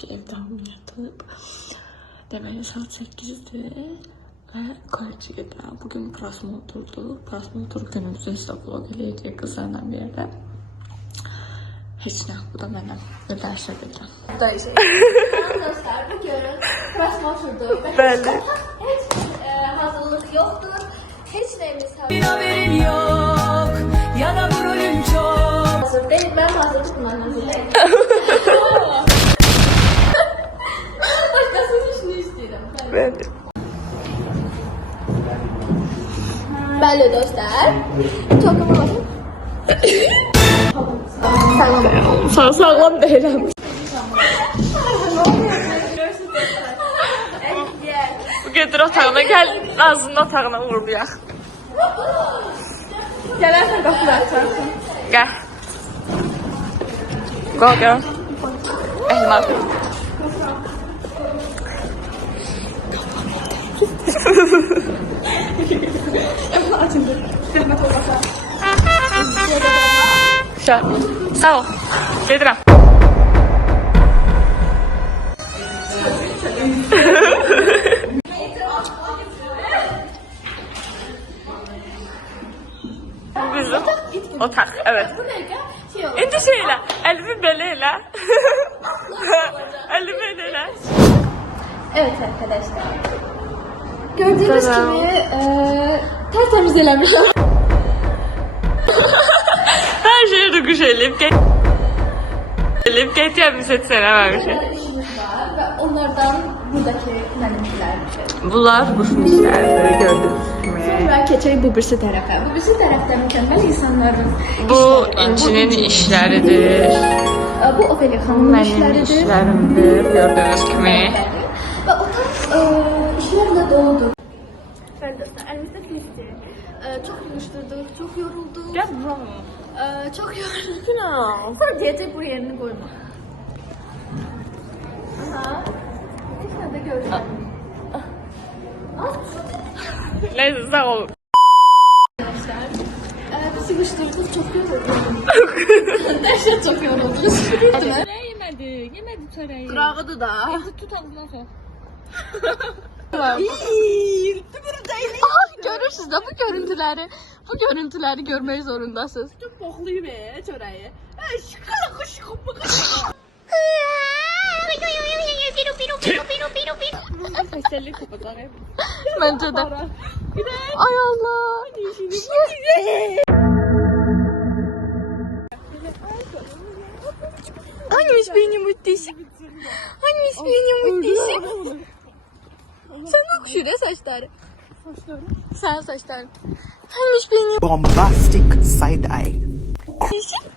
ki evden yatıp. Deməli saat 8'dir və Karçıqda bugün prosmoturdur. Prosmotur günümüzün sizə vlog eləyəcək qızlarla bir yerdə. Heç nə, bu da məndən və dərsə edirəm. Dostlar, bu görün prosmoturdur. Bəli. Heç hazırlıq yoxdur. Heç nəyimiz Haberin yok ya da bu rolün çok. hazır değil. Ben hazırlık bundan hazır değilim. Başkasının işini istedim. Bəli. Bəli dostlar. Çok ama bakın. Sağlam. Sağlam deyirəm. Bu gedir otağına, gəl Nazının otağına uğurlayaq. Gələrsən qapını açarsın. Gəl. Go girl. Elma. Sağ ol. Gedirəm. Bu bizim otaq, evet. İndi şeylə, əlimi belə elə. Əlimi elə elə. Evet arkadaşlar. Gördüğünüz gibi tertemiz eləmişim. Hər şeyi rüquş eləyib, qeytiyyəmi seçsənəməmişim. İşimiz var ve onlardan buradaki mənimkiler. Bunlar quşun işləridir, gördüyünüz kimi. Sonra keçək bu birisi tərəfə. Bu birisi tərəfdə mükəmməl insanların Bu İnci'nin işləridir. Bu Ophelia xanımın Mənim işləridir. işlərimdir, gördüyünüz kimi. Ve o tarz işlerle doludur. Ben dostlar elimizde filizdi. Çok yürüştürdük, çok yorulduk. Gəl buram. Çok yorulduk. Sonra diyecek buraya yerini koyma. Aha. Tekrar da göreceğim. Neyse, sağ olun. Arkadaşlar. Biz yürüştürdük, çok yorulduk. Dəhşət çok yorulduk. Değil mi? Yemedi çöreği. Qırağıdı da. Tut ağzından sor. Görürsünüz de bu görüntüleri görmeyi zorundasınız. Çok bokluyum çöreği. Festellik kapatlar hep. Bence de. Ay Allah. Hangimiz benim muhteşem? Hangimiz benim muhteşem? Sen okşur ya saçları. Sen saçların. Hangimiz benim Bombastic side eye.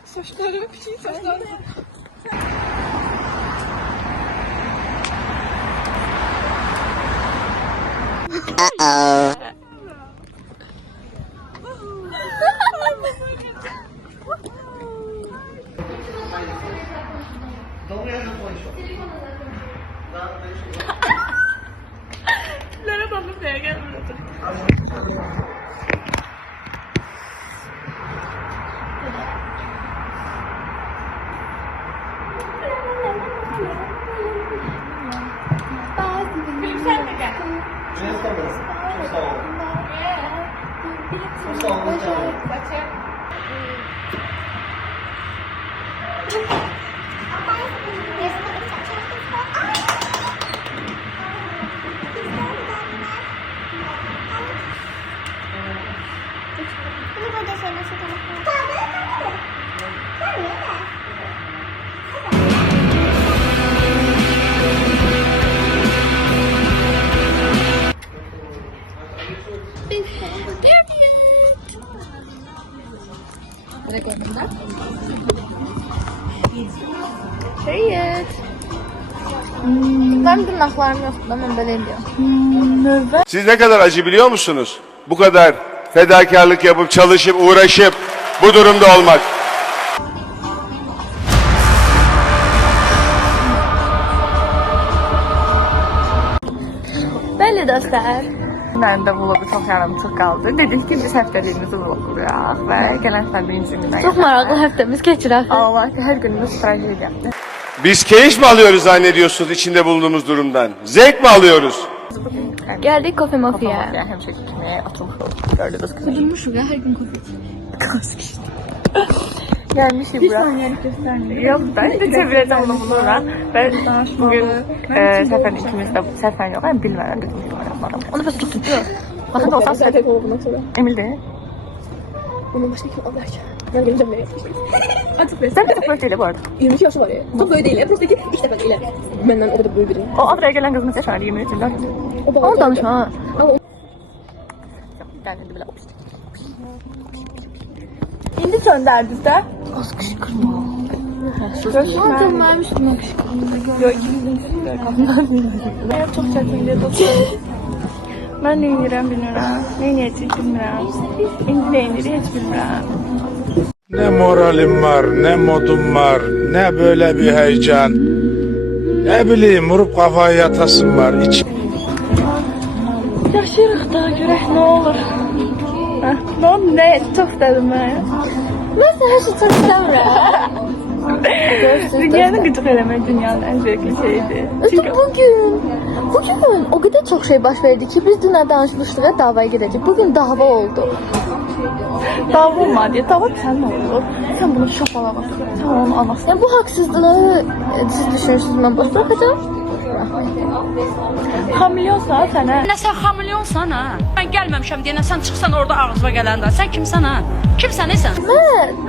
saçlarım? Saçlarım. Merhaba, Mufya, gel buraya. Sen de gel. Şeyet. Benim tırnaklarım yoktu da ben böyle diyorum. Siz ne kadar acı biliyor musunuz? Bu kadar fedakarlık yapıp çalışıp uğraşıp bu durumda olmak. Belli dostlar. Mənim də vlogu çox yarımçıq qaldı. Dedik ki, biz həftəliyimizi vloglayaq və gələn həftə birinci günə Çok maraqlı həftəmiz keçirək. Allah ki, hər günümüz tragediyadır. Biz keyif mi alıyoruz zannediyorsunuz içinde bulunduğumuz durumdan? Zevk mi alıyoruz? Geldik Coffee Mafia. Hem şey kimi atılmış olduk. Gördünüz kızım. Durmuşum ya her gün kofi. Gelmişim buraya. Yok ben de çevireceğim onu bunu ben. Bugün Sefer ikimiz de Sefer yok. Ben bilmem dedim. Onu böyle tuttum. Bakın da olsan söyle. Emil de. Bunun başka kim alır ki? Ben geleceğim nereye? Artık ben. Sen de çok böyle değil bu arada. 22 yaşı var ya. Çok böyle değil. Pros'taki ilk defa değil. Benden o kadar böyle biri. O Adra'ya gelen kızımız yaşar 23 yıllar. O bana Onu danışma ha. Ama Gelmedi bile. İndi gönderdik de. Az kışkırma. Zaten vermiştim o kişi. Yok ikimizin üstünde. Çok çetin Ben ne indirəm bilmirəm. Ne yiyəcək bilmirəm. İndi nə indir heç bilmirəm. Ne moralim var, ne modum var, ne böyle bir heyecan. Ne bileyim, vurup kafaya yatasım var. Yaşayırıq da görək nə olur. Nə oldu? Nə çox istədim mən. ben sana şu çok istemiyorum. Dünyanı qıcıq eləmək dünyanın ən zevkli şeyidir. Çünki Bugün o kadar çok şey baş verdi ki biz dün danışmıştık ya davaya gidecek. Bugün dava oldu. dava olmadı deyə dava sənin olur. Sən bunu şapalamasın. Sən onun anasını. Yani bu haksızlığı siz düşünürsünüz ben boş bırakacağım. Xamilyonsa sənə. Nə sən xamilyonsan ha? Mən gəlməmişəm deyənə sən çıxsan orada ağzıma gələndə. Sən kimsən ha? Kimsən sən?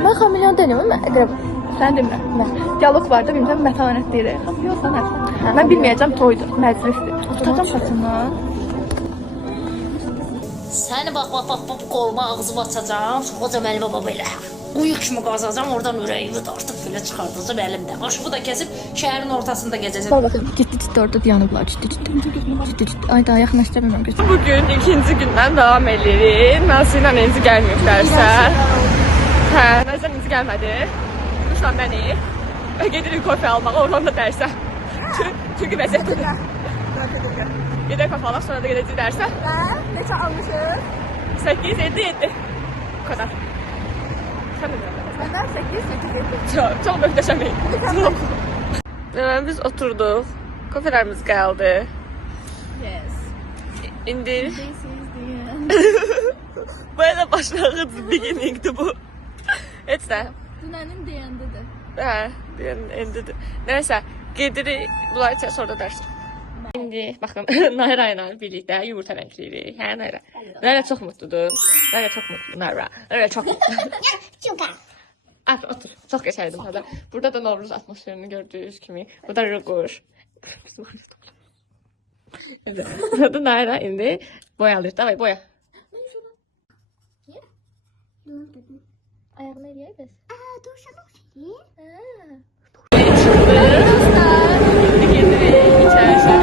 Ben kamilyon değilim ama edirəm. Sən demə. Diyalog var da bilmirəm mətanət deyir. Xamilyonsan sən. Mən bilməyəcəm toydur, məclisdir. Tutacam saçından. Səni bax qoluma ağzıma açacağam. Soxacam əlimi baba belə. Quyu kimi qazacağam, oradan ürəyimi dartıb belə çıxardacağım əlimdə. Başımı da kəsib şəhərin ortasında gəzəcəm. Ciddi orada dayanıblar ciddi. Ay daha yaxınlaşdıramıyorum. Bugün ikinci gündən devam edirik. Nancy ilə Enzi gəlməyib dərsə. Hə, nəzən Enzi gəlmədi. Quşla məni. Gedirik kofe almağa, oradan da dərsə. Çünki vəziyyətdir. Gedək kofe alaq, sonra da gedəcək dərsə. Neçə almışıq? 8, 7, 7. Bu kadar. Sen de Məndən 8, 8. çok möhtəşəm. Çok. Biz oturduk. Kofelerimiz geldi. Yes. İndi. Böyle başlangıç beginningdi bu. Etsə. Dünənin deyəndidir. Hə, deyən endidir. Nəysə, gedirik, bunlar içə sonra ders. İndi baxın, Nayra ilə birlikdə yumurta rəngləyirik. Hə, Nayra. Nayra çox mutludur. Nayra çox mutlu, Nayra. Nayra çox mutlu. At, otur. Çox qəşəngdir burada. Burada da Novruz atmosferini gördüyünüz kimi. Bu da Ruquş. Burada da Nayra indi boyalır. Davay, boya. Ayağına yiyeriz. Şimdi gedirik içərisə.